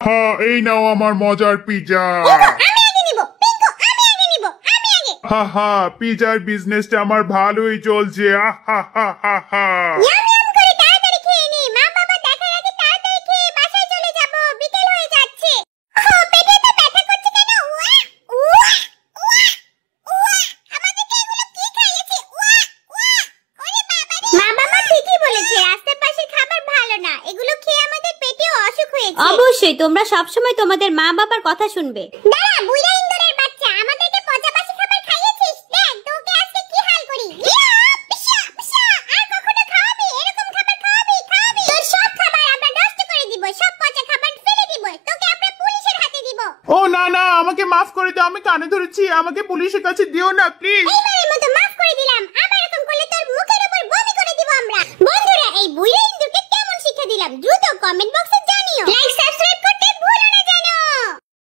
হ্যাঁ, এই নাও আমার মজার পিজা। হা হা, পিজার বিজনেসটা আমার ভালোই চলছে। হা হা হা হা। অবশ্যই তোমরা সবসময় তোমাদের মা বাবার কথা শুনবে। ও না না, আমাকে মাফ করে দাও, আমি কানে ধরেছি, আমাকে পুলিশের কাছে দিও না প্লিজ।